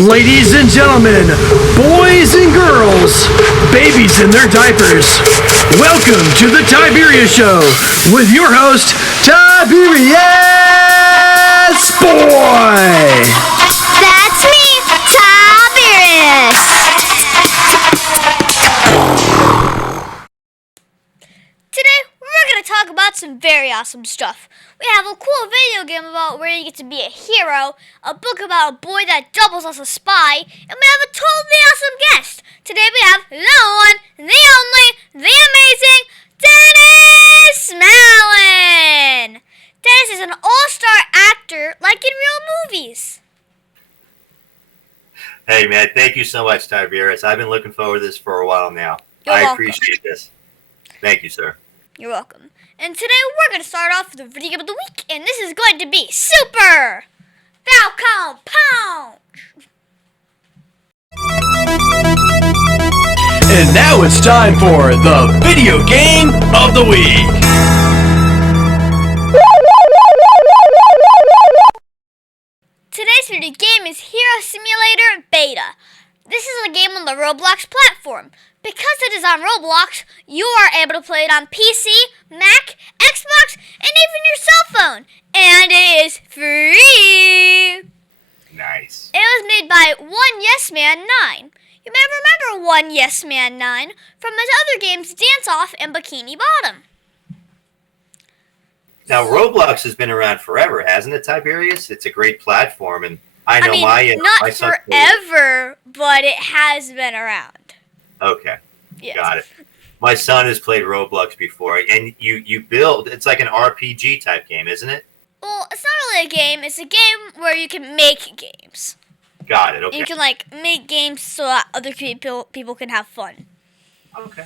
Ladies and gentlemen, boys and girls, babies in their diapers, welcome to the Tiberius Show with your host, Tiberius Boy! That's me, Tiberius! Today, we're going to talk about some very awesome stuff. We have a cool video game about where you get to be a hero, a book about a boy that doubles as a spy, and we have a totally awesome guest. Today we have the one, the only, the amazing Dennis Mallen. Dennis is an all-star actor like in real movies. Hey man, thank you so much, Tiberius. I've been looking forward to this for a while now. You're I welcome. appreciate this. Thank you, sir. You're welcome. And today we're going to start off with the video game of the week, and this is going to be Super Falcon Punch. And now it's time for the video game of the week. Today's video game is Hero Simulator Beta. This is a game on the Roblox platform. Because it is on Roblox, you are able to play it on PC, Mac, Xbox, and even your cell phone. And it is free. Nice. It was made by One Yes Man 9. You may remember One Yes Man 9 from his other games Dance Off and Bikini Bottom. Now, Roblox has been around forever, hasn't it, Tiberius? It's a great platform, and I know my not son forever, but it has been around. Okay, Yes. got it. My son has played Roblox before, and you build. It's like an RPG type game, isn't it? Well, it's not really a game. It's a game where you can make games. Got it. Okay. You can make games so that other people can have fun. Okay.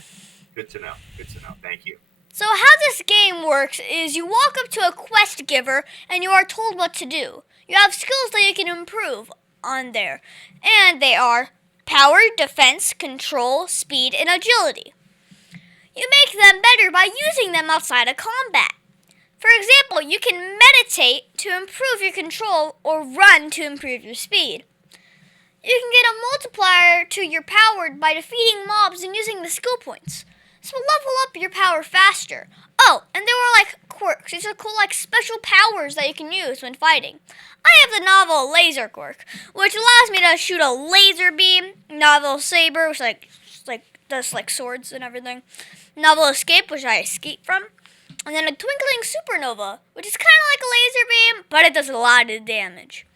Good to know. Good to know. Thank you. So how this game works is you walk up to a quest giver and you are told what to do. You have skills that you can improve on there, and they are power, defense, control, speed, and agility. You make them better by using them outside of combat. For example, you can meditate to improve your control or run to improve your speed. You can get a multiplier to your power by defeating mobs and using the skill points. So level up your power faster. Oh, and there were quirks. These are cool special powers that you can use when fighting. I have the novel laser quirk, which allows me to shoot a laser beam. Novel saber, which does swords and everything. Novel escape, which I escape from. And then a twinkling supernova, which is kind of like a laser beam, but it does a lot of damage.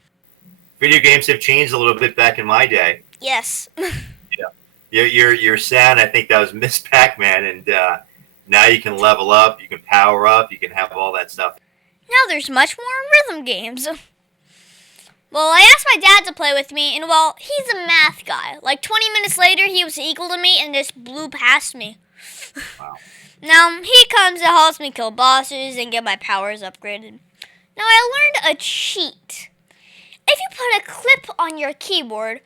Video games have changed a little bit back in my day. Yes. Your sound, I think that was Miss Pac-Man, and now you can level up, you can power up, you can have all that stuff. Now there's much more rhythm games. Well, I asked my dad to play with me, and he's a math guy. 20 minutes later, he was equal to me and just blew past me. Wow. Now, he comes and helps me kill bosses and get my powers upgraded. Now, I learned a cheat. If you put a clip on your keyboard,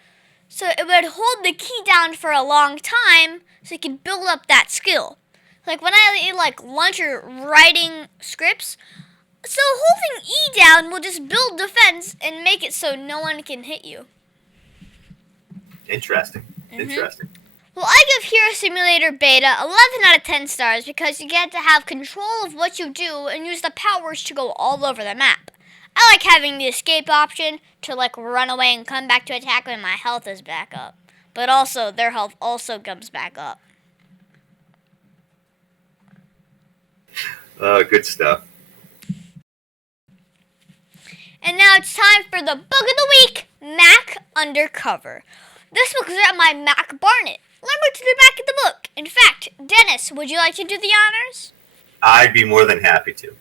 so it would hold the key down for a long time, so you can build up that skill. When I lunch or writing scripts, so holding E down will just build defense and make it so no one can hit you. Interesting. Interesting. Well, I give Hero Simulator Beta 11 out of 10 stars because you get to have control of what you do and use the powers to go all over the map. I like having the escape option to run away and come back to attack when my health is back up. But also, their health also comes back up. Oh, good stuff. And now it's time for the book of the week, Mac Undercover. This book is written by Mac Barnett. Remember to the back of the book. In fact, Dennis, would you like to do the honors? I'd be more than happy to.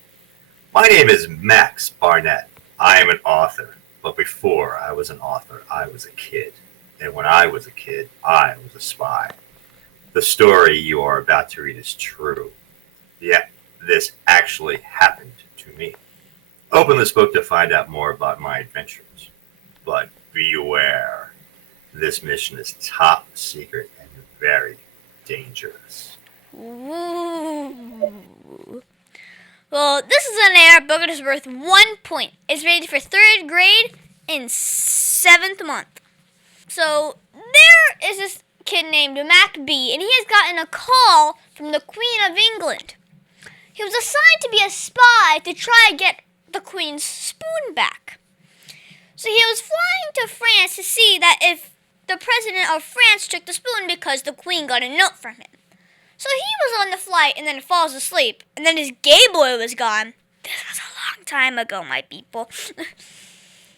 My name is Max Barnett. I am an author. But before I was an author, I was a kid. And when I was a kid, I was a spy. The story you are about to read is true. Yet, this actually happened to me. Open this book to find out more about my adventures. But beware. This mission is top secret and very dangerous. Ooh. Well, this is an air book that is worth 1 point. It's rated for 3rd grade in 7th month. So, there is this kid named Mac B, and he has gotten a call from the Queen of England. He was assigned to be a spy to try and get the Queen's spoon back. So he was flying to France to see that if the President of France took the spoon because the Queen got a note from him. So he was on the flight and then falls asleep, and then his gay boy was gone. This was a long time ago, my people.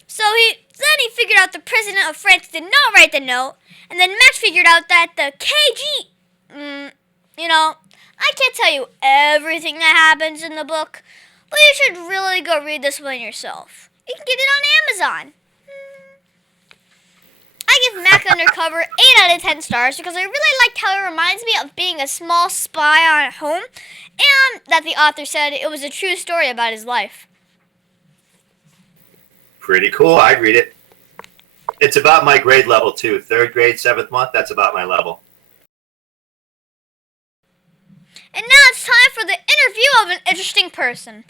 So then he figured out the President of France did not write the note, and then Max figured out that the KG, I can't tell you everything that happens in the book, but you should really go read this one yourself. You can get it on Amazon. I give Mac Undercover 8 out of 10 stars because I really liked how it reminds me of being a small spy at home, and that the author said it was a true story about his life. Pretty cool. I'd read it. It's about my grade level, too. 3rd grade, 7th month, that's about my level. And now it's time for the interview of an interesting person.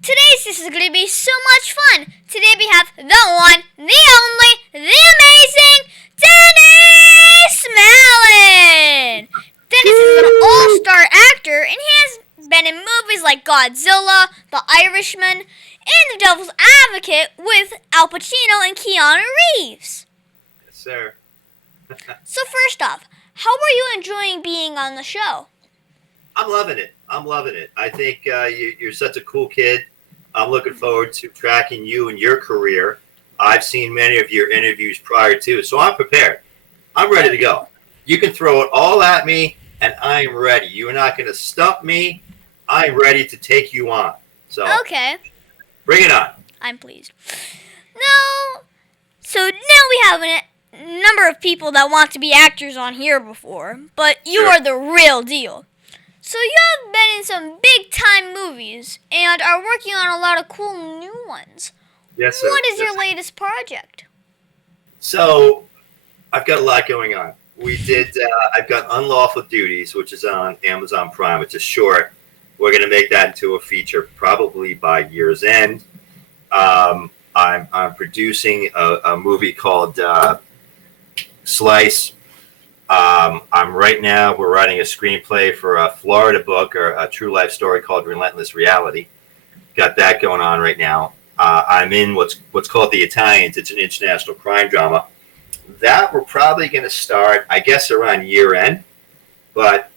This is going to be so much fun. Today we have the one, the only, the amazing Dennis Mallen. Dennis is an all-star actor, and he has been in movies like Godzilla, The Irishman, and The Devil's Advocate with Al Pacino and Keanu Reeves. Yes, sir. So first off, how are you enjoying being on the show? I'm loving it. I think you're such a cool kid. I'm looking forward to tracking you and your career. I've seen many of your interviews prior to, so I'm prepared. I'm ready to go. You can throw it all at me, and I'm ready. You are not going to stump me. I'm ready to take you on. So Okay. Bring it on. I'm pleased. So now we have a number of people that want to be actors on here before, but you Sure. are the real deal. So you have been in some big-time movies and are working on a lot of cool new ones. Yes, sir. What is your Yes. latest project? So I've got a lot going on. I've got Unlawful Duties, which is on Amazon Prime. It's a short. We're going to make that into a feature probably by year's end. I'm producing a movie called Slice. We're writing a screenplay for a Florida book or a true life story called Relentless Reality. Got that going on right now. I'm in what's called The Italians. It's an international crime drama. That we're probably going to start, I guess, around year end. But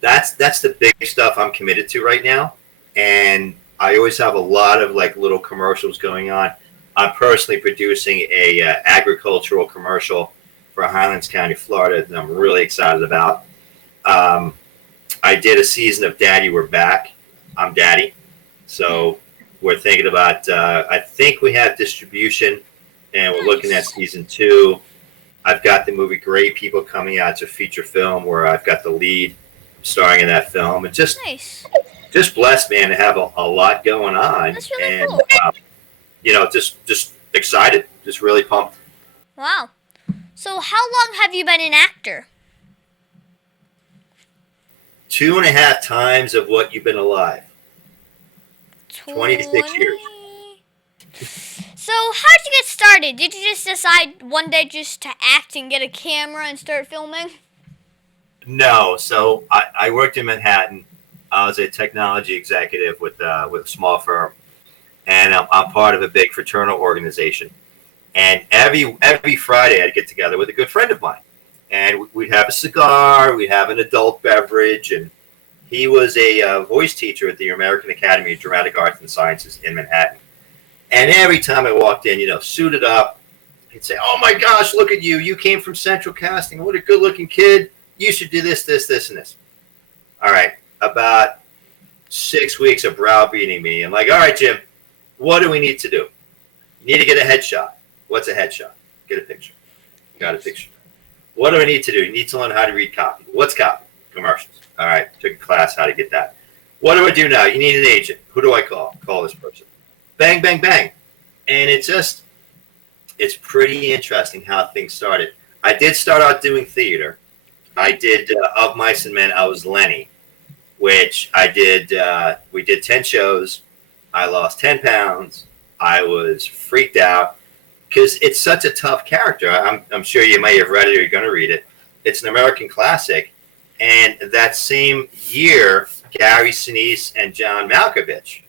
that's the big stuff I'm committed to right now. And I always have a lot of little commercials going on. I'm personally producing a agricultural commercial for Highlands County, Florida, that I'm really excited about. I did a season of Daddy, We're Back. I'm Daddy. So we're thinking about, I think we have distribution, and we're looking at season 2. I've got the movie Great People coming out. It's a feature film where I've got the lead starring in that film. And just blessed, man, to have a lot going on. That's really and, cool. Just excited, just really pumped. Wow. So how long have you been an actor? 2.5 times of what you've been alive. 26 years. So how'd you get started? Did you just decide one day just to act and get a camera and start filming? No. So I worked in Manhattan. I was a technology executive with a small firm. And I'm part of a big fraternal organization. And every Friday I'd get together with a good friend of mine. And we'd have a cigar, we'd have an adult beverage, and he was a voice teacher at the American Academy of Dramatic Arts and Sciences in Manhattan. And every time I walked in, suited up, he'd say, "Oh my gosh, look at you. You came from Central Casting. What a good-looking kid. You should do this, this, this, and this." All right, about 6 weeks of browbeating me. I'm like, "All right, Jim, what do we need to do? You need to get a headshot." What's a headshot? Get a picture. Got a picture. What do I need to do? You need to learn how to read copy. What's copy? Commercials. All right, took a class how to get that. What do I do now? You need an agent. Who do I call? Call this person. Bang, bang, bang. And it's pretty interesting how things started. I did start out doing theater. I did Of Mice and Men. I was Lenny. which I did. We did 10 shows. I lost 10 pounds. I was freaked out because it's such a tough character. I'm sure you may have read it or you're going to read it. It's an American classic. And that same year, Gary Sinise and John Malkovich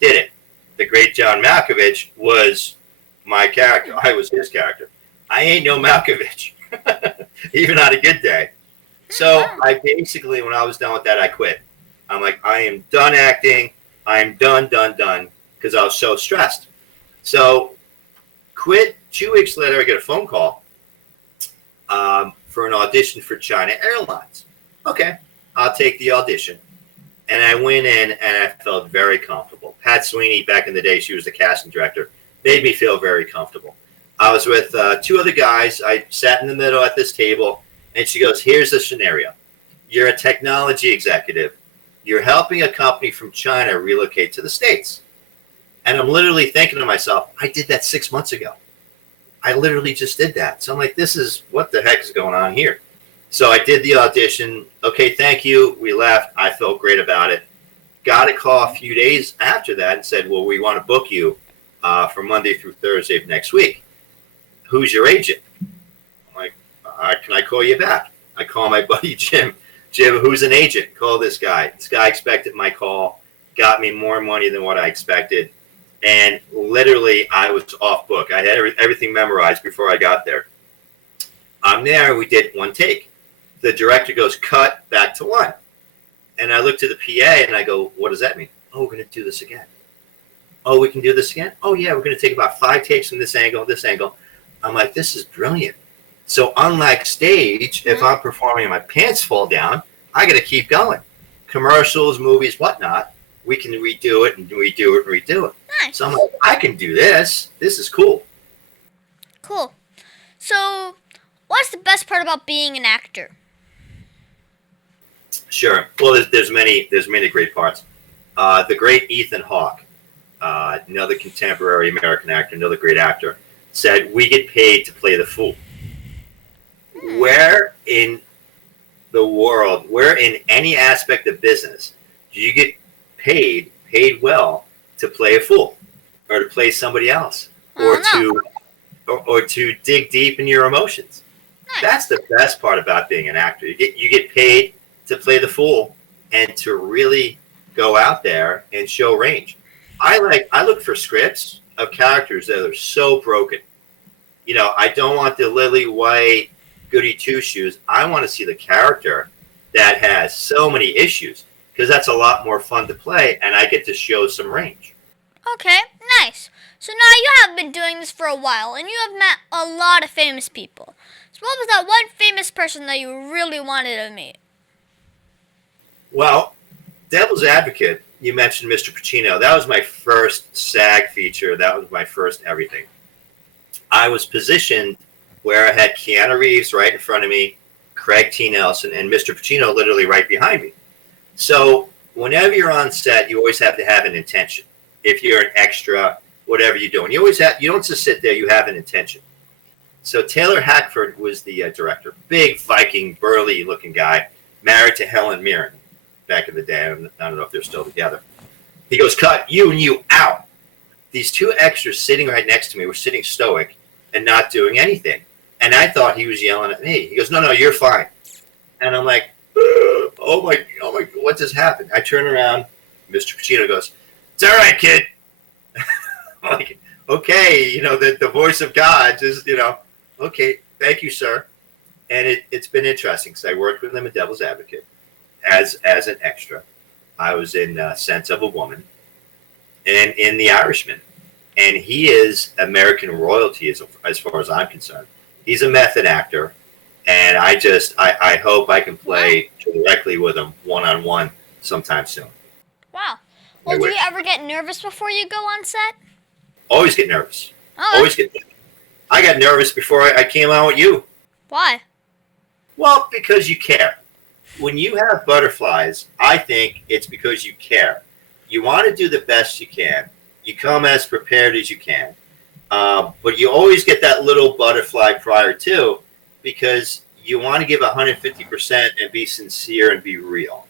did it. The great John Malkovich was my character. I was his character. I ain't no Malkovich, even on a good day. So I basically, when I was done with that, I quit. I'm like, I am done acting. I'm done, because I was so stressed. So quit. 2 weeks later, I get a phone call for an audition for China Airlines. Okay, I'll take the audition. And I went in, and I felt very comfortable. Pat Sweeney, back in the day, she was the casting director, made me feel very comfortable. I was with 2 other guys. I sat in the middle at this table, and she goes, here's the scenario. You're a technology executive. You're helping a company from China relocate to the States. And I'm literally thinking to myself, I did that 6 months ago. I literally just did that. So I'm like, this is, what the heck is going on here? So I did the audition. Okay, thank you. We left. I felt great about it. Got a call a few days after that and said, well, we want to book you for Monday through Thursday of next week. Who's your agent? I'm like, can I call you back? I call my buddy Jim. Jim, who's an agent? Call this guy. This guy expected my call, got me more money than what I expected. And literally, I was off book. I had everything memorized before I got there. I'm there. We did 1 take. The director goes, cut, back to 1. And I looked at the PA and I go, what does that mean? Oh, we're going to do this again. Oh, we can do this again? Oh, yeah, we're going to take about 5 takes from this angle, this angle. I'm like, this is brilliant. So unlike stage, if I'm performing and my pants fall down, I got to keep going. Commercials, movies, whatnot, we can redo it and redo it and redo it. Nice. So I'm like, I can do this. This is cool. Cool. So, what's the best part about being an actor? Sure. Well, there's many great parts. The great Ethan Hawke, another contemporary American actor, another great actor, said, we get paid to play the fool. Where in the world, where in any aspect of business, do you get paid well to play a fool or to play somebody else or to dig deep in your emotions? Nice. That's the best part about being an actor. You get paid to play the fool and to really go out there and show range. I look for scripts of characters that are so broken. You know, I don't want the lily white goody two-shoes. I want to see the character that has so many issues, because that's a lot more fun to play, and I get to show some range. Okay, nice. So now you have been doing this for a while, and you have met a lot of famous people. So what was that one famous person that you really wanted to meet? Well, Devil's Advocate, you mentioned Mr. Pacino. That was my first SAG feature. That was my first everything. I was positioned where I had Keanu Reeves right in front of me, Craig T. Nelson, and Mr. Pacino literally right behind me. So whenever you're on set, you always have to have an intention. If you're an extra, whatever you're doing, you don't just sit there, you have an intention. So Taylor Hackford was the director, big Viking, burly looking guy, married to Helen Mirren back in the day. I don't know if they're still together. He goes, cut, you and you out. These 2 extras sitting right next to me were sitting stoic and not doing anything. And I thought he was yelling at me. He goes, no, you're fine. And I'm like, oh my, what just happened? I turn around. Mr. Pacino goes, it's all right, kid. I'm like, okay, the voice of God just, okay, thank you, sir. And it's been interesting because I worked with him at Devil's Advocate as an extra. I was in Sense of a Woman and in The Irishman. And he is American royalty as far as I'm concerned. He's a method actor, and I hope I can play directly with him one-on-one sometime soon. Wow. Well, do you ever get nervous before you go on set? Always get nervous. Oh. Always get nervous. I got nervous before I came out with you. Why? Well, because you care. When you have butterflies, I think it's because you care. You want to do the best you can. You come as prepared as you can. But you always get that little butterfly prior to, because you want to give 150% and be sincere and be real.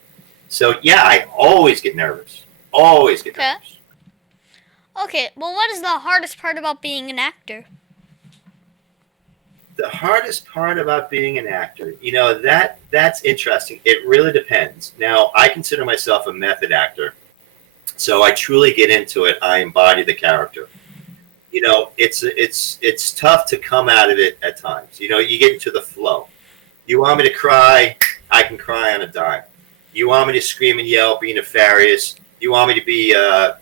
So yeah, I always get nervous. Always get Okay. nervous. Okay, well, what is the hardest part about being an actor? The hardest part about being an actor, that's interesting. It really depends. Now, I consider myself a method actor, so I truly get into it. I embody the character. It's tough to come out of it at times. You get into the flow. You want me to cry, I can cry on a dime. You want me to scream and yell, be nefarious. You want me to be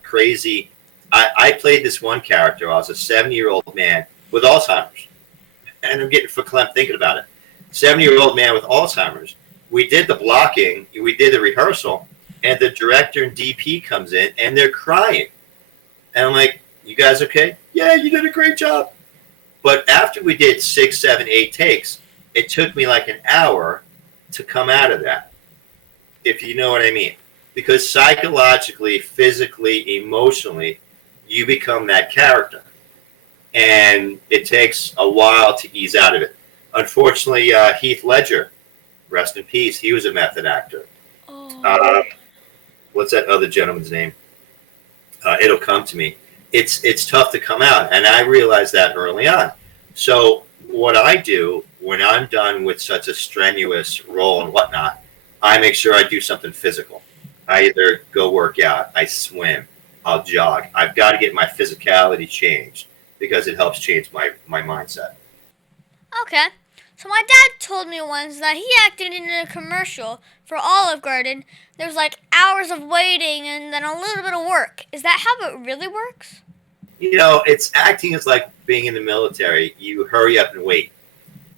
crazy. I played this one character. I was a 70-year-old man with Alzheimer's. And I'm getting verklempt thinking about it. 70-year-old man with Alzheimer's. We did the blocking, we did the rehearsal, and the director and DP comes in, and they're crying. And I'm like, you guys okay? Yeah, you did a great job. But after we did 6, 7, 8 takes, it took me like an hour to come out of that, if you know what I mean. Because psychologically, physically, emotionally, you become that character. And it takes a while to ease out of it. Unfortunately, Heath Ledger, rest in peace, he was a method actor. Oh. What's that other gentleman's name? It'll come to me. It's tough to come out, and I realized that early on. So what I do when I'm done with such a strenuous role and whatnot, I make sure I do something physical. I either go work out, I swim, I'll jog. I've got to get my physicality changed, because it helps change my mindset. Okay. So my dad told me once that he acted in a commercial for Olive Garden. There's like hours of waiting and then a little bit of work. Is that how it really works? It's acting is like being in the military. You hurry up and wait.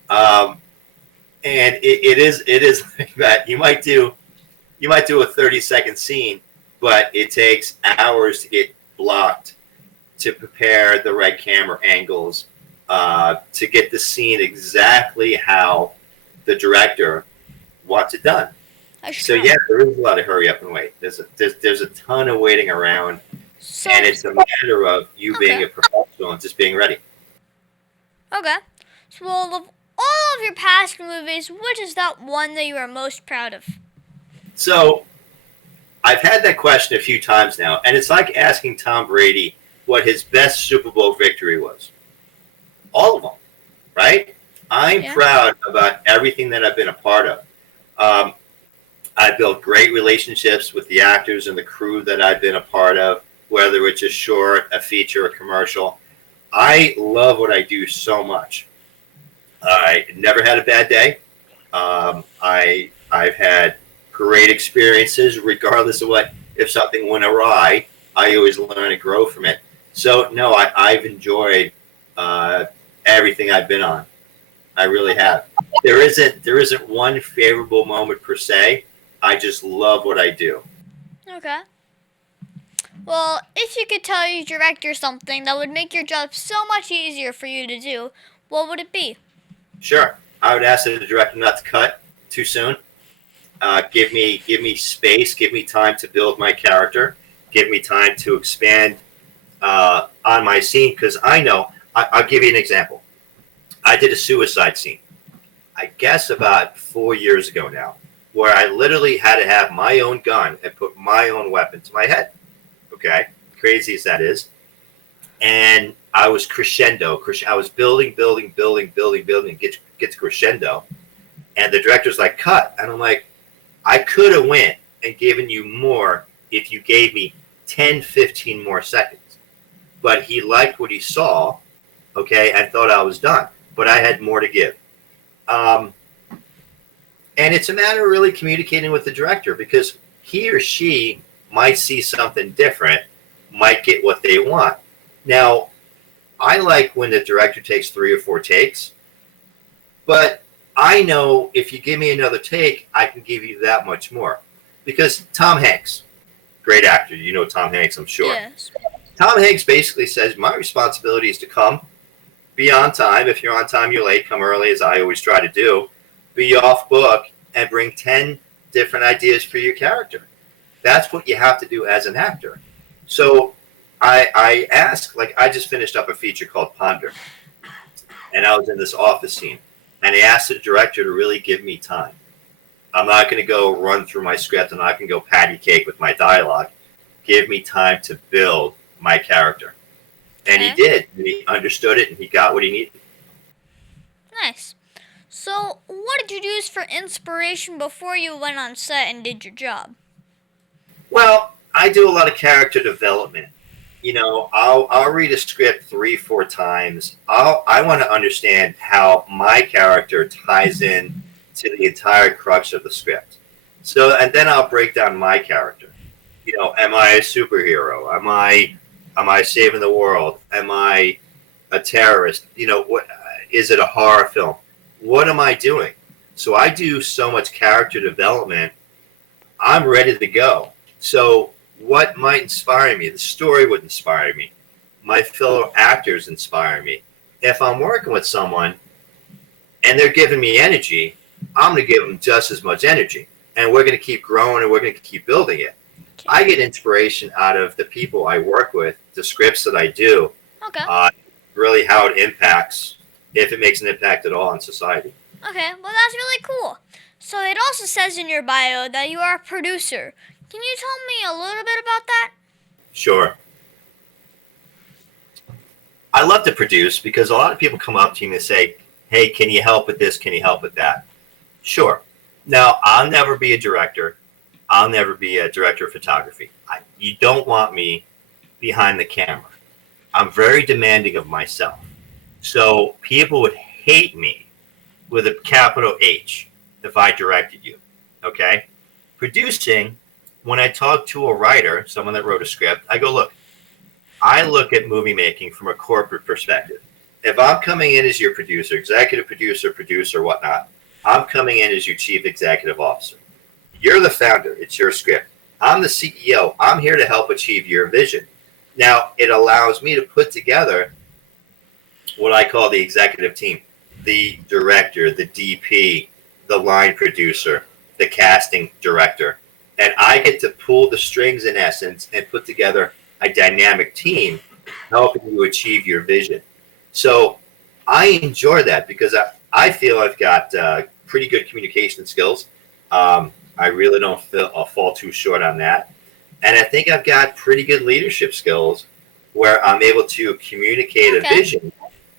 And it is like that. You might do a 30-second scene, but it takes hours to get blocked, to prepare the right camera angles, to get the scene exactly how the director wants it done. So yeah, there is a lot of hurry up and wait. There's a ton of waiting around, and it's a matter of you being a professional and just being ready. Okay. So of all of your past movies, which is that one that you are most proud of? So I've had that question a few times now, and it's like asking Tom Brady what his best Super Bowl victory was. All of them, right? I'm proud about everything that I've been a part of. I've built great relationships with the actors and the crew that I've been a part of, whether it's a short, a feature, a commercial. I love what I do so much. I never had a bad day. I've had great experiences, regardless of if something went awry. I always learn and grow from it. So no, I've enjoyed everything I've been on. I really have. There isn't one favorable moment per se. I just love what I do. Okay. Well, if you could tell your director something that would make your job so much easier for you to do, what would it be? Sure. I would ask the director not to cut too soon. Give me space. Give me time to build my character. Give me time to expand on my scene, because I know. I'll give you an example. I did a suicide scene, I guess about 4 years ago now, where I literally had to have my own gun and put my own weapon to my head. Okay, crazy as that is. And I was crescendo. I was building. It gets crescendo. And the director's like, cut. And I'm like, I could have went and given you more if you gave me 10, 15 more seconds. But he liked what he saw, okay, and thought I was done. But I had more to give. And it's a matter of really communicating with the director, because he or she might see something different, might get what they want. Now, I like when the director takes 3 or 4 takes, but I know if you give me another take, I can give you that much more. Because Tom Hanks, great actor, you know Tom Hanks, I'm sure. Yes. Tom Hanks basically says, my responsibility is to come, be on time. If you're on time, you're late. Come early, as I always try to do. Be off book and bring 10 different ideas for your character. That's what you have to do as an actor. So I ask, like, I just finished up a feature called Ponder, and I was in this office scene, and I asked the director to really give me time. I'm not going to go run through my script. I'm not going to go patty cake with my dialogue. Give me time to build my character. And he did. And he understood it, and he got what he needed. Nice. So, what did you use for inspiration before you went on set and did your job? Well, I do a lot of character development. I'll read a script 3-4 times. I want to understand how my character ties in to the entire crux of the script. So, and then I'll break down my character. Am I a superhero? Am I saving the world? Am I a terrorist? What is it? A horror film? What am I doing? So I do so much character development. I'm ready to go. So what might inspire me? The story would inspire me. My fellow actors inspire me. If I'm working with someone and they're giving me energy, I'm going to give them just as much energy. And we're going to keep growing and we're going to keep building it. I get inspiration out of the people I work with, the scripts that I do, really how it impacts, if it makes an impact at all on society. Okay, well that's really cool. So it also says in your bio that you are a producer. Can you tell me a little bit about that? Sure. I love to produce because a lot of people come up to me and say, hey, can you help with this? Can you help with that? Sure. Now, I'll never be a director. I'll never be a director of photography. You don't want me behind the camera. I'm very demanding of myself. So people would hate me with a capital H if I directed you. Okay? Producing, when I talk to a writer, someone that wrote a script, I go, look, I look at movie making from a corporate perspective. If I'm coming in as your producer, executive producer, whatnot, I'm coming in as your chief executive officer. You're the founder. It's your script. I'm the CEO. I'm here to help achieve your vision. Now, it allows me to put together what I call the executive team, the director, the DP, the line producer, the casting director. And I get to pull the strings in essence and put together a dynamic team helping you achieve your vision. So I enjoy that because I feel I've got pretty good communication skills. I really don't fall too short on that. And I think I've got pretty good leadership skills where I'm able to communicate a vision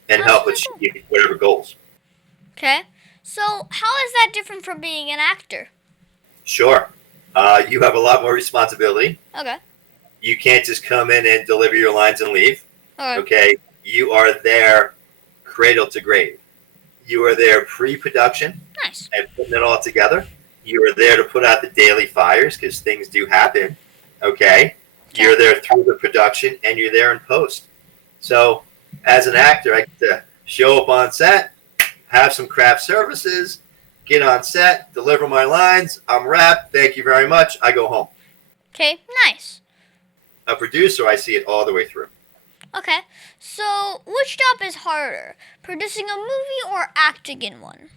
and help achieve whatever goals. Okay. So how is that different from being an actor? Sure. You have a lot more responsibility. Okay. You can't just come in and deliver your lines and leave. Okay. You are there cradle to grave. You are there pre-production. Nice. And putting it all together. You are there to put out the daily fires because things do happen. Okay. You're there through the production and you're there in post. So as an actor, I get to show up on set, have some craft services, get on set, deliver my lines. I'm wrapped. Thank you very much. I go home. Okay, nice. A producer, I see it all the way through. Okay, so which job is harder, producing a movie or acting in one?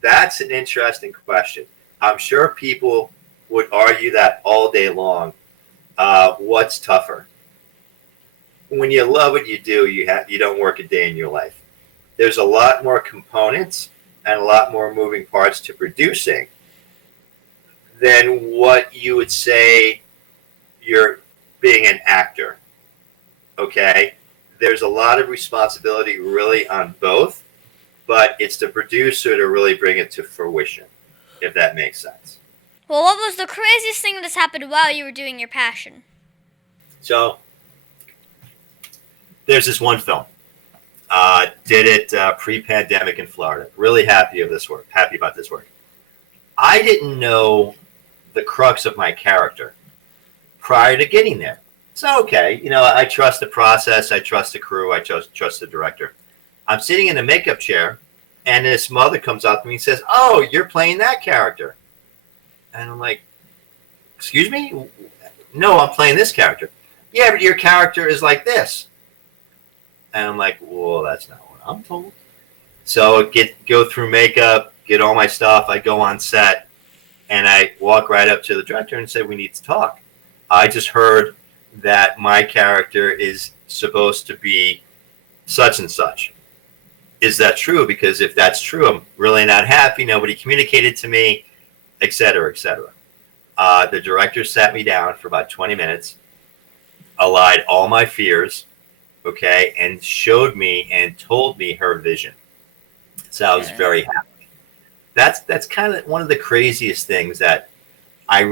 That's an interesting question. I'm sure people would argue that all day long. What's tougher? When you love what you do, you don't work a day in your life. There's a lot more components and a lot more moving parts to producing than what you would say you're being an actor. Okay? There's a lot of responsibility really on both, but it's the producer to really bring it to fruition, if that makes sense. Well, what was the craziest thing that's happened while you were doing your passion? So, there's this one film. Did it pre-pandemic in Florida. Really happy about this work. I didn't know the crux of my character prior to getting there. So, okay, I trust the process. I trust the crew. I trust the director. I'm sitting in a makeup chair, and this mother comes up to me and says, "Oh, you're playing that character." And I'm like, "Excuse me? No, I'm playing this character." "Yeah, but your character is like this." And I'm like, "Well, that's not what I'm told." So go through makeup, get all my stuff. I go on set, and I walk right up to the director and say, "We need to talk. I just heard that my character is supposed to be such and such. Is that true? Because if that's true, I'm really not happy. Nobody communicated to me. etc., etc. The director sat me down for about 20 minutes, allayed all my fears, okay, and showed me and told me her vision. So I was very happy. That's kind of one of the craziest things that I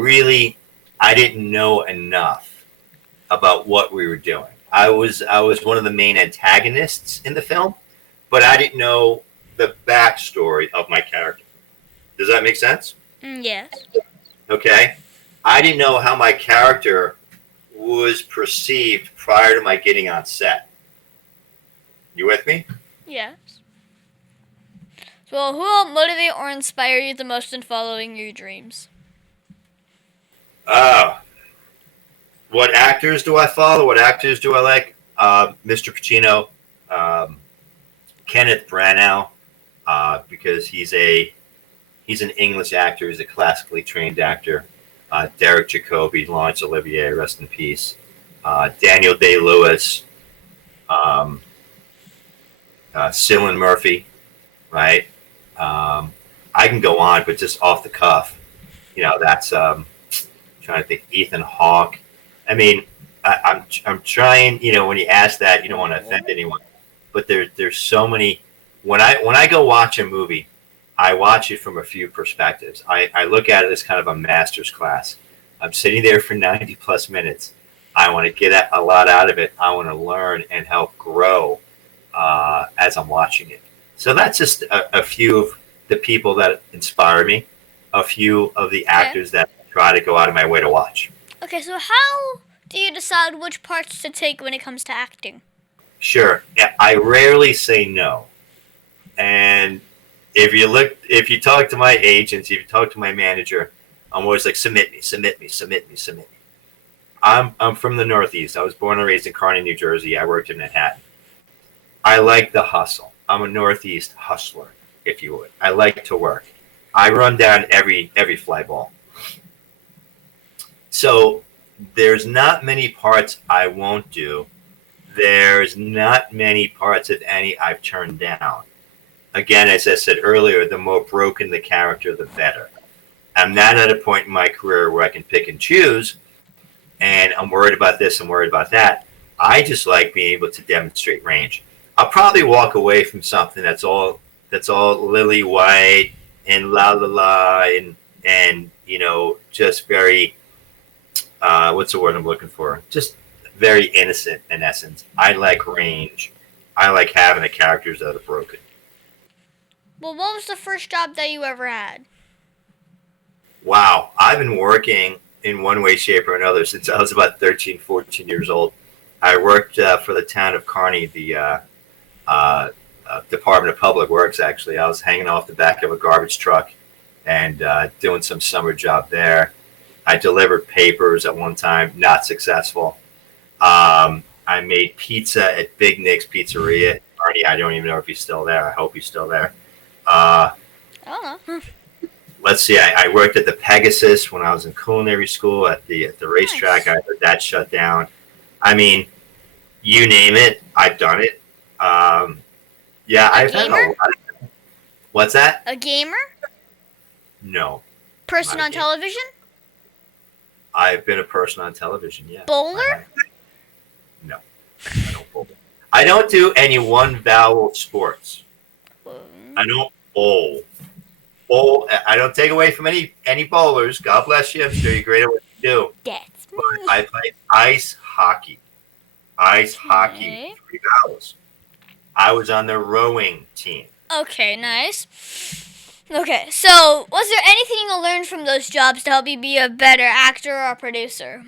didn't know enough about what we were doing. I was one of the main antagonists in the film, but I didn't know the backstory of my character. Does that make sense? Yes. Okay. I didn't know how my character was perceived prior to my getting on set. You with me? Yes. So, who will motivate or inspire you the most in following your dreams? What actors do I follow? What actors do I like? Mr. Pacino, Kenneth Branagh, because he's an English actor. He's a classically trained actor. Derek Jacobi, Laurence Olivier, rest in peace. Daniel Day-Lewis, Cillian Murphy, right? I can go on, but just off the cuff, that's trying to think. Ethan Hawke. I mean, I'm trying. When you ask that, you don't want to offend anyone, but there's so many. When I go watch a movie, I watch it from a few perspectives. I look at it as kind of a master's class. I'm sitting there for 90 plus minutes. I want to get a lot out of it. I want to learn and help grow as I'm watching it. So that's just a few of the people that inspire me, a few of the actors that I try to go out of my way to watch. Okay, so how do you decide which parts to take when it comes to acting? Sure. Yeah, I rarely say no. And if you talk to my agents, if you talk to my manager, I'm always like, submit me. I'm from the Northeast. I was born and raised in Kearney, New Jersey. I worked in Manhattan. I like the hustle. I'm a Northeast hustler, if you would. I like to work. I run down every fly ball. So there's not many parts I won't do. There's not many parts, if any, I've turned down. Again, as I said earlier, the more broken the character, the better. I'm not at a point in my career where I can pick and choose, and I'm worried about this and worried about that. I just like being able to demonstrate range. I'll probably walk away from something that's all lily white and la la la and just very what's the word I'm looking for? Just very innocent in essence. I like range. I like having the characters that are broken. Well, what was the first job that you ever had? Wow, I've been working in one way, shape, or another since I was about 13, 14 years old. I worked for the town of Kearney, the Department of Public Works, actually. I was hanging off the back of a garbage truck and doing some summer job there. I delivered papers at one time, not successful. I made pizza at Big Nick's Pizzeria. Kearney, I don't even know if he's still there. I hope he's still there. Let's see. I worked at the Pegasus when I was in culinary school at the racetrack. Nice. I heard that shut down. I mean, you name it, I've done it. I've had a lot of. What's that? A gamer? No. Person on television? I've been a person on television, yeah. Bowler? No. I don't bowl. I don't do any one vowel sports. I don't bowl. I don't take away from any bowlers. God bless you. I'm sure you're great at what you do. That's me. But I play ice hockey. Hockey, 3 vowels. I was on the rowing team. Okay, nice. Okay, so was there anything you learned from those jobs to help you be a better actor or producer?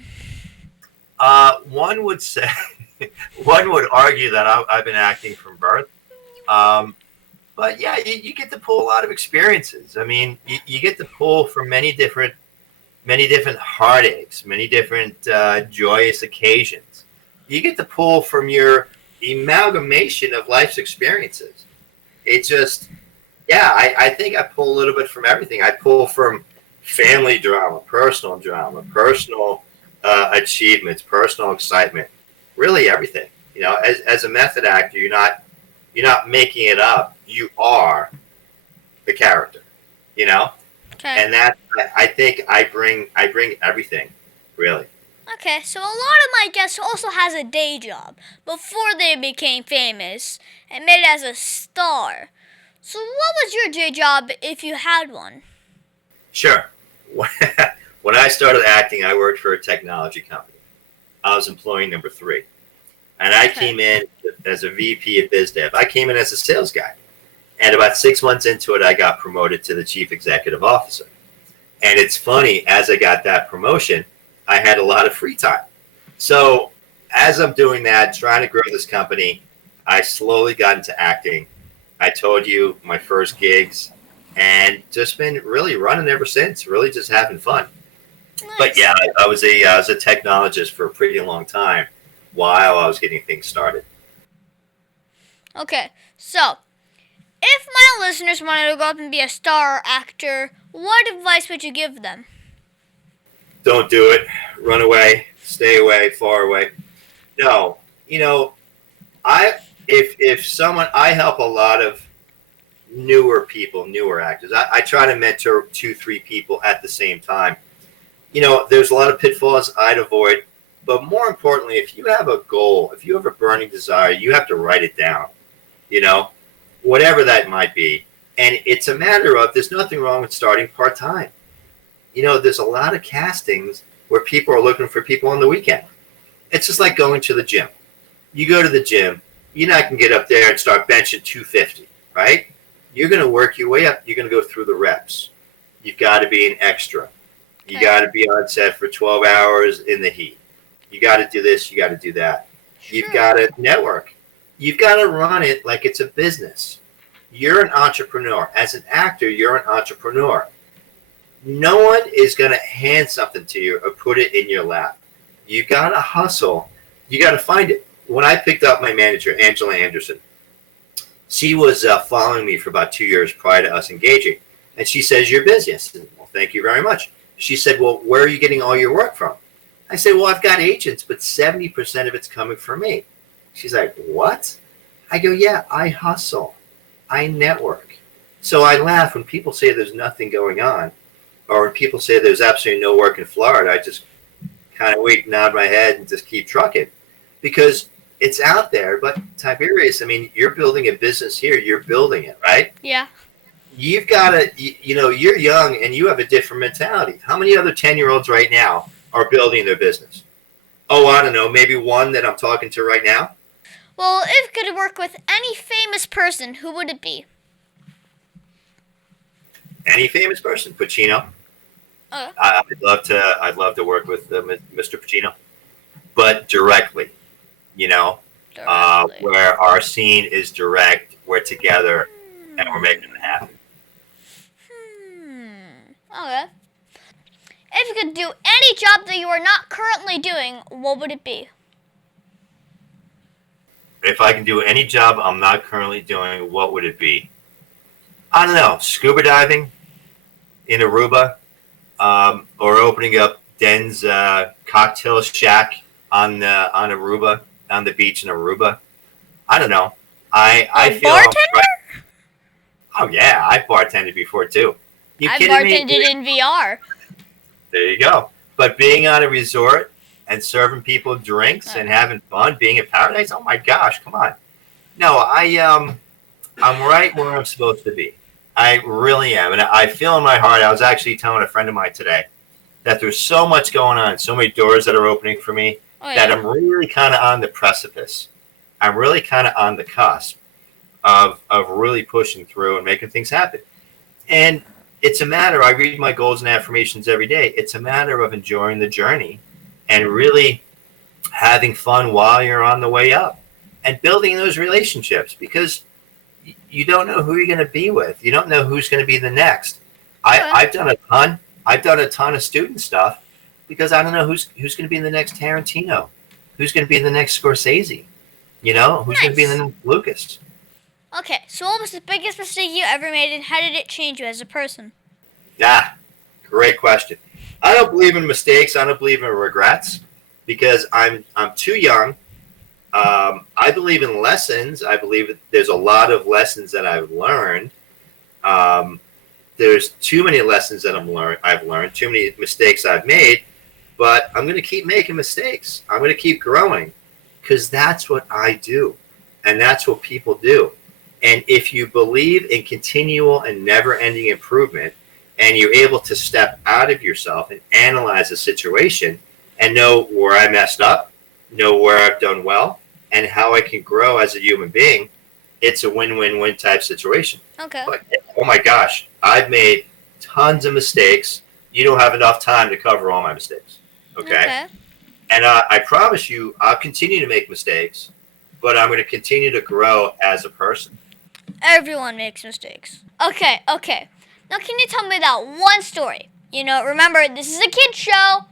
One would say, one would argue that I've been acting from birth. But yeah, you get to pull a lot of experiences. I mean, you get to pull from many different heartaches, many different joyous occasions. You get to pull from your amalgamation of life's experiences. It just, I think I pull a little bit from everything. I pull from family drama, personal achievements, personal excitement, really everything. As a method actor, you're not making it up. You are the character. Okay. And that I think I bring everything, really. Okay, so a lot of my guests also has a day job before they became famous and made it as a star. So what was your day job if you had one? Sure. When I started acting, I worked for a technology company. I was employee number 3. And I came in as a VP of Biz Dev. I came in as a sales guy. And about 6 months into it, I got promoted to the Chief Executive Officer. And it's funny, as I got that promotion, I had a lot of free time. So as I'm doing that, trying to grow this company, I slowly got into acting. I told you my first gigs, and just been really running ever since, really just having fun. Nice. But yeah, I was a technologist for a pretty long time while I was getting things started. Okay, so if my listeners wanted to go up and be a star actor, what advice would you give them? Don't do it. Run away. Stay away. Far away. No. I help a lot of newer people, newer actors. I try to mentor 2-3 people at the same time. There's a lot of pitfalls I'd avoid, but more importantly, if you have a goal, if you have a burning desire, you have to write it down, whatever that might be. And it's a matter of, there's nothing wrong with starting part-time. There's a lot of castings where people are looking for people on the weekend. It's just like going to the gym. You go to the gym, you're not going to get up there and start benching 250, right? You're going to work your way up. You're going to go through the reps. You've got to be an extra. You got to be on set for 12 hours in the heat. You got to do this. You got to do that. You've got to network. You've got to run it like it's a business. You're an entrepreneur. As an actor, you're an entrepreneur. No one is going to hand something to you or put it in your lap. You got to hustle. You got to find it. When I picked up my manager, Angela Anderson, she was following me for about 2 years prior to us engaging. And she says, "You're busy." I said, "Well, thank you very much." She said, "Well, where are you getting all your work from?" I said, "Well, I've got agents, but 70% of it's coming from me." She's like, "What?" I go, "Yeah, I hustle. I network." So I laugh when people say there's nothing going on, or when people say there's absolutely no work in Florida. I just kind of wait, nod my head, and just keep trucking, because it's out there. But Tiberius, I mean, you're building a business here. You're building it, right? Yeah. You've got to, you're young and you have a different mentality. How many other 10-year-olds right now are building their business? Oh, I don't know, maybe one that I'm talking to right now. Well, if you could work with any famous person, who would it be? Any famous person? Pacino. I'd love to work with Mr. Pacino, but directly, where our scene is direct, we're together, and we're making it happen. Okay. If you could do any job that you are not currently doing, what would it be? If I can do any job I'm not currently doing, what would it be? I don't know. Scuba diving in Aruba, or opening up Den's cocktail shack on Aruba, on the beach in Aruba. I don't know. I feel bartender? Oh yeah, I bartended before too. You I kidding me? bartended in VR. There you go. But being on a resort and serving people drinks and having fun, being in paradise, oh my gosh, come on. No, I'm right where I'm supposed to be. I really am. And I feel in my heart, I was actually telling a friend of mine today that there's so much going on, so many doors that are opening for me, that I'm really kind of on the precipice. I'm really kind of on the cusp of really pushing through and making things happen. And it's a matter, I read my goals and affirmations every day. It's a matter of enjoying the journey and really having fun while you're on the way up and building those relationships, because you don't know who you're going to be with. You don't know who's going to be the next. I've done a ton of student stuff because I don't know who's going to be the next Tarantino, who's going to be the next Scorsese, who's going to be the next Lucas. Okay, so what was the biggest mistake you ever made, and how did it change you as a person? Great question. I don't believe in mistakes. I don't believe in regrets, because I'm too young. I believe in lessons. I believe there's a lot of lessons that I've learned. there's too many lessons that I've learned, too many mistakes I've made, but I'm going to keep making mistakes. I'm going to keep growing because that's what I do, and that's what people do. And if you believe in continual and never-ending improvement, and you're able to step out of yourself and analyze the situation and know where I messed up, know where I've done well, and how I can grow as a human being, it's a win-win-win type situation. Okay. But, oh my gosh, I've made tons of mistakes. You don't have enough time to cover all my mistakes. Okay? And I promise you, I'll continue to make mistakes, but I'm going to continue to grow as a person. Everyone makes mistakes. Okay. Now, can you tell me that one story? Remember, this is a kid's show,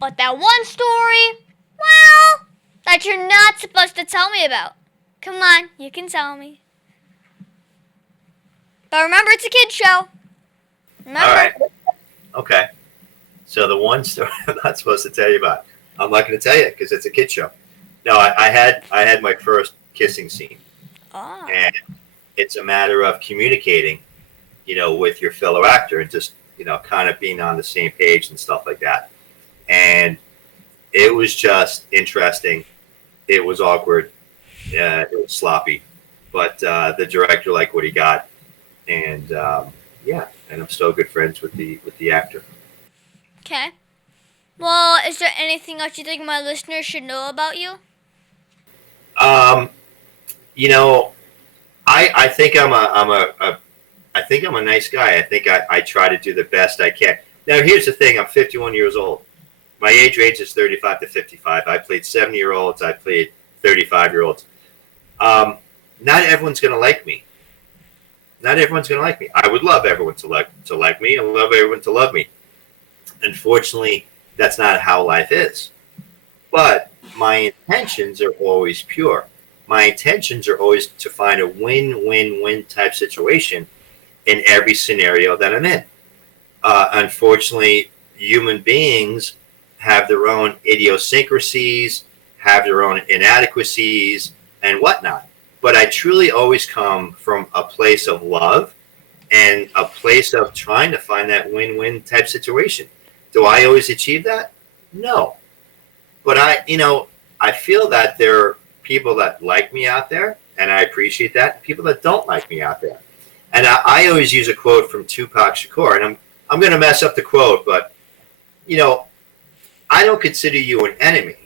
but that one story, well, that you're not supposed to tell me about. Come on, you can tell me. But remember, it's a kid's show. Remember? All right. Okay. So the one story I'm not supposed to tell you about, I'm not going to tell you because it's a kid's show. No, I had my first kissing scene. Oh. And it's a matter of communicating, with your fellow actor and just, kind of being on the same page and stuff like that. And it was just interesting. It was awkward. It was sloppy. But the director liked what he got. And, and I'm still good friends with the actor. Okay. Well, is there anything else you think my listeners should know about you? I think I think I'm a nice guy. I think I try to do the best I can. Now, here's the thing. I'm 51 years old. My age range is 35 to 55. I played 70-year-olds. I played 35-year-olds. Not everyone's going to like me. Not everyone's going to like me. I would love everyone to like me. I would love everyone to love me. Unfortunately, that's not how life is. But my intentions are always pure. My intentions are always to find a win-win-win type situation in every scenario that I'm in. Unfortunately, human beings have their own idiosyncrasies, have their own inadequacies, and whatnot. But I truly always come from a place of love and a place of trying to find that win-win type situation. Do I always achieve that? No. But I feel that there are people that like me out there, and I appreciate that. People that don't like me out there. And I always use a quote from Tupac Shakur, and I'm going to mess up the quote, but, I don't consider you an enemy.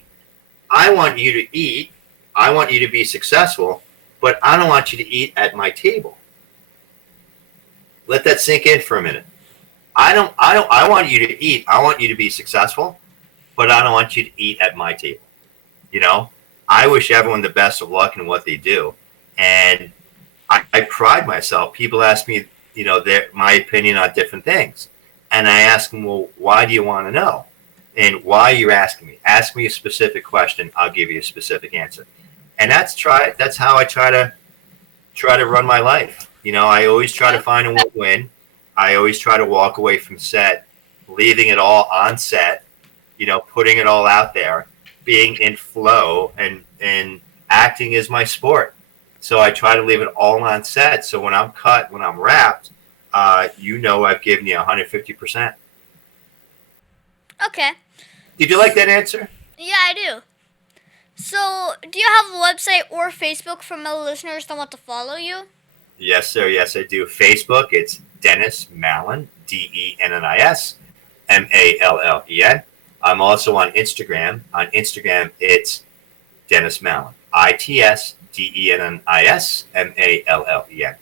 I want you to eat. I want you to be successful, but I don't want you to eat at my table. Let that sink in for a minute. I want you to eat. I want you to be successful, but I don't want you to eat at my table. I wish everyone the best of luck in what they do. And I pride myself. People ask me, my opinion on different things. And I ask them, well, why do you want to know? And why are you asking me? Ask me a specific question. I'll give you a specific answer. And that's how I try to run my life. I always try to find a win-win. I always try to walk away from set, leaving it all on set, putting it all out there, being in flow, and acting is my sport. So I try to leave it all on set. So when I'm cut, when I'm wrapped, I've given you 150%. Okay. Did you like that answer? Yeah, I do. So, do you have a website or Facebook for my listeners that want to follow you? Yes, sir. Yes, I do. Facebook, it's Dennis Mallen, Dennis Mallen. I'm also on Instagram. On Instagram, it's Dennis Mallen, ITSDENNIS MALLEN.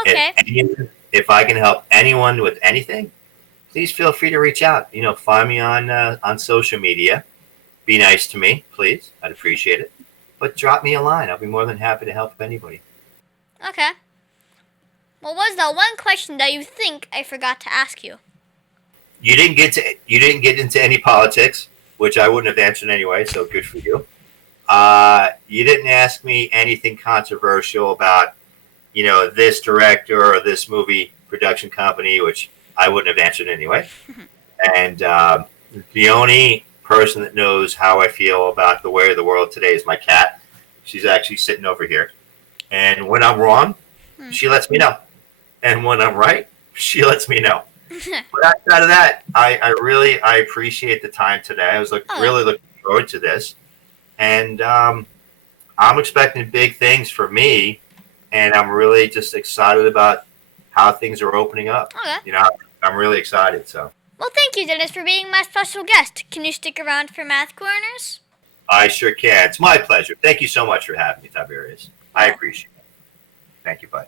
Okay. If I can help anyone with anything, please feel free to reach out. Find me on social media. Be nice to me, please. I'd appreciate it. But drop me a line. I'll be more than happy to help anybody. Okay. What was that one question that you think I forgot to ask you? You didn't get into any politics, which I wouldn't have answered anyway, so good for you. You didn't ask me anything controversial about, this director or this movie production company, which I wouldn't have answered anyway. And the only person that knows how I feel about the way of the world today is my cat. She's actually sitting over here. And when I'm wrong, she lets me know. And when I'm right, she lets me know. But outside of that, I appreciate the time today. I was really looking forward to this, and I'm expecting big things for me, and I'm really just excited about how things are opening up. Okay. I'm really excited. So. Well, thank you, Dennis, for being my special guest. Can you stick around for Math Corners? I sure can. It's my pleasure. Thank you so much for having me, Tiberius. I appreciate it. Thank you, bud.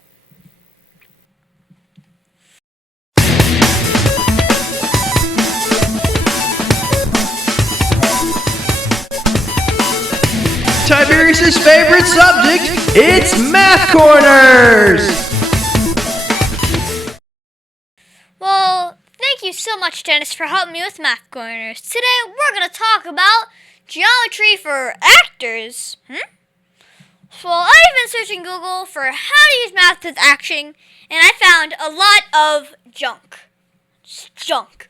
Tiberius's favorite subject, it's Math Corners! Well, thank you so much, Dennis, for helping me with Math Corners. Today, we're going to talk about geometry for actors. Well, I've been searching Google for how to use math with acting, and I found a lot of junk. Just junk.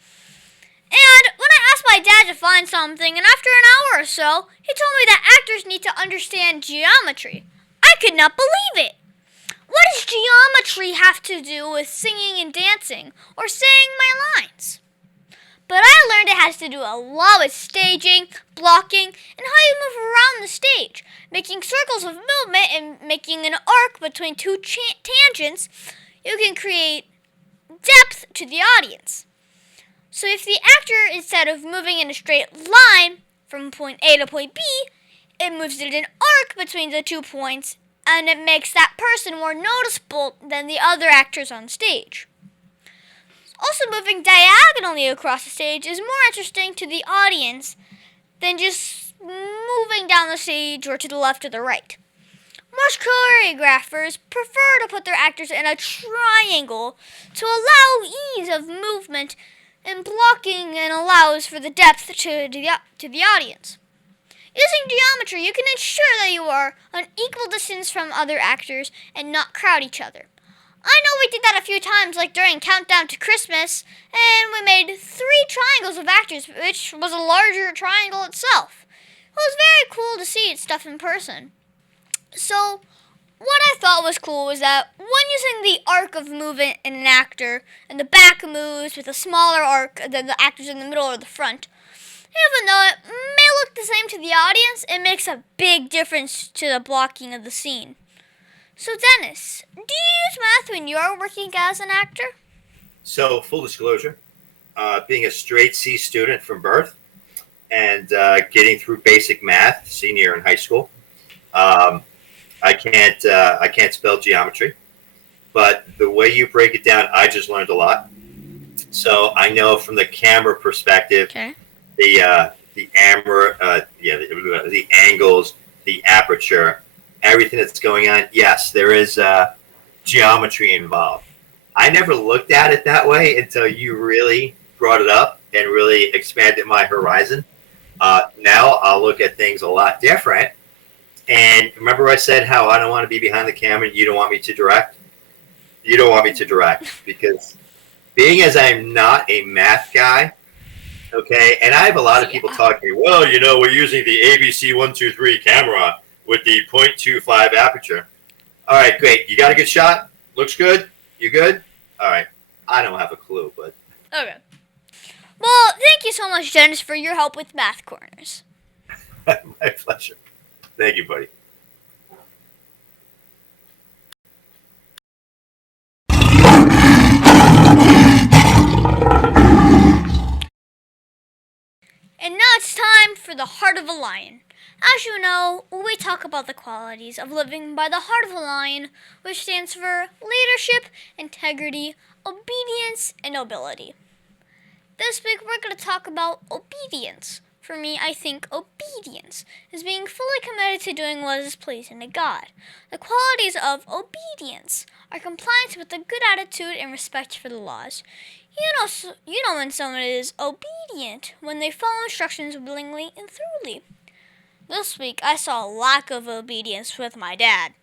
And when I asked my dad to find something, and after an hour or so, he told me that actors need to understand geometry. I could not believe it. What does geometry have to do with singing and dancing, or saying my lines? But I learned it has to do a lot with staging, blocking, and how you move around the stage, making circles of movement and making an arc between two tangents. You can create depth to the audience. So if the actor, instead of moving in a straight line from point A to point B, it moves in an arc between the 2 points, and it makes that person more noticeable than the other actors on stage. Also, moving diagonally across the stage is more interesting to the audience than just moving down the stage or to the left or the right. Most choreographers prefer to put their actors in a triangle to allow ease of movement and blocking, and allows for the depth to the audience. Using geometry, you can ensure that you are an equal distance from other actors and not crowd each other. I know we did that a few times, like during Countdown to Christmas, and we made 3 triangles of actors, which was a larger triangle itself. It was very cool to see stuff in person. So, what I thought was cool was that when using the arc of movement in an actor, and the back moves with a smaller arc than the actors in the middle or the front, even though it may look the same to the audience, it makes a big difference to the blocking of the scene. So Dennis, do you use math when you are working as an actor? So, full disclosure, being a straight C student from birth and getting through basic math, senior year in high school, I can't spell geometry, but the way you break it down, I just learned a lot. So I know from the camera perspective, the angles, the aperture, everything that's going on. Yes, there is geometry involved. I never looked at it that way until you really brought it up and really expanded my horizon. Now I'll look at things a lot different. And remember I said how I don't want to be behind the camera and you don't want me to direct? You don't want me to direct because being as I'm not a math guy, okay, and I have a lot of people talking to me, well, we're using the ABC 123 camera with the 0.25 aperture. All right, great. You got a good shot? Looks good? You good? All right. I don't have a clue, but... Okay. Well, thank you so much, Dennis, for your help with Math Corners. My pleasure. Thank you, buddy. And now it's time for the Heart of a Lion. As you know, we talk about the qualities of living by the heart of a lion, which stands for leadership, integrity, obedience, and nobility. This week we're going to talk about obedience. For me, I think obedience is being fully committed to doing what is pleasing to God. The qualities of obedience are compliance with a good attitude and respect for the laws. You know when someone is obedient when they follow instructions willingly and thoroughly. This week, I saw a lack of obedience with my dad.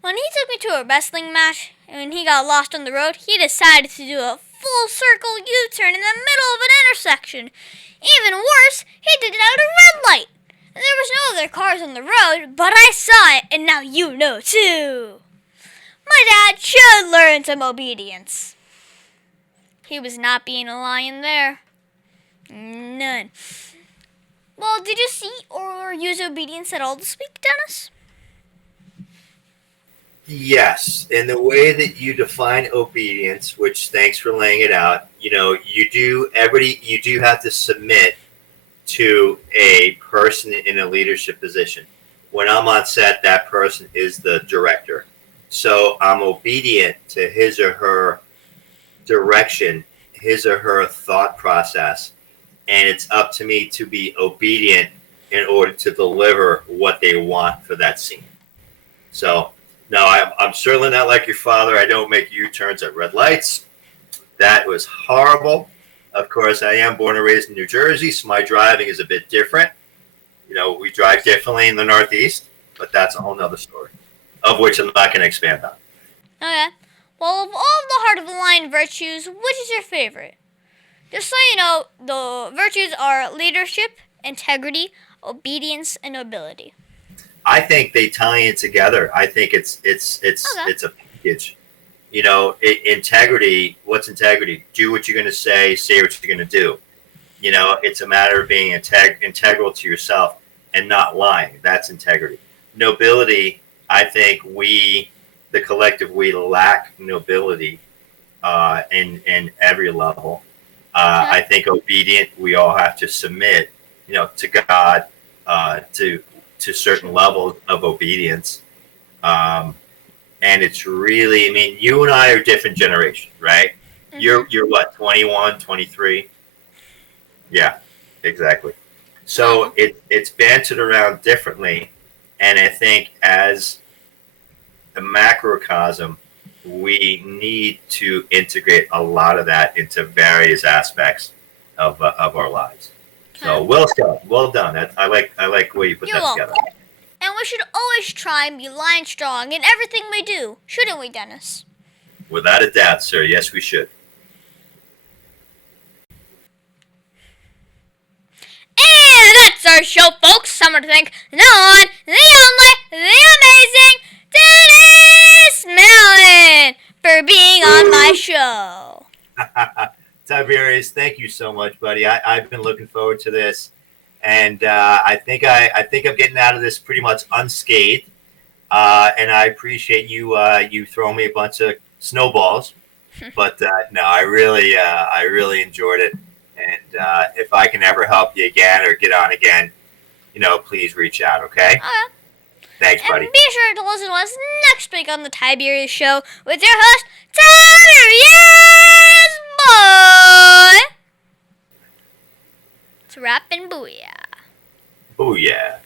When he took me to a wrestling match and when he got lost on the road, he decided to do a full circle U-turn in the middle of an intersection. Even worse, he did it at a red light. There was no other cars on the road, but I saw it, and now you know too. My dad should learn some obedience. he was not being a lion there. None. Well, did you see or use obedience at all this week, Dennis? Yes, and the way that you define obedience, which thanks for laying it out, you do have to submit to a person in a leadership position. When I'm on set, that person is the director. So I'm obedient to his or her direction, his or her thought process, and it's up to me to be obedient in order to deliver what they want for that scene. So, no, I'm certainly not like your father. I don't make U-turns at red lights. That was horrible. Of course, I am born and raised in New Jersey, so my driving is a bit different. We drive differently in the Northeast, but that's a whole nother story, of which I'm not going to expand on. Okay. Well, of all of the Heart of the Lion virtues, which is your favorite? Just so you know, the virtues are leadership, integrity, obedience, and nobility. I think they tie in together. I think it's a package. Integrity. What's integrity? Do what you're going to say what you're going to do. It's a matter of being integral to yourself and not lying. That's integrity. Nobility. I think the collective, we lack nobility in every level. I think obedient. We all have to submit, to God, to certain levels of obedience. And it's really, you and I are different generations, right? Mm-hmm. You're what, 21, 23? Yeah, exactly. So it's bantered around differently. And I think as a macrocosm, we need to integrate a lot of that into various aspects of our lives. So well done. I like the way you put that together. And we should always try and be lion strong in everything we do, shouldn't we, Dennis? Without a doubt, sir. Yes, we should. And that's our show, folks. I want to thank the one, the only, the amazing Dennis Mallen for being on my show. Tiberius, thank you so much, buddy. I've been looking forward to this, and I think I'm getting out of this pretty much unscathed. And I appreciate you throwing me a bunch of snowballs, but no, I really enjoyed it. And if I can ever help you again or get on again, please reach out. Okay. Thanks, buddy. And be sure to listen to us next week on the Tiberius Show with your host, Tiberius Boy. It's rapping booyah. Booyah.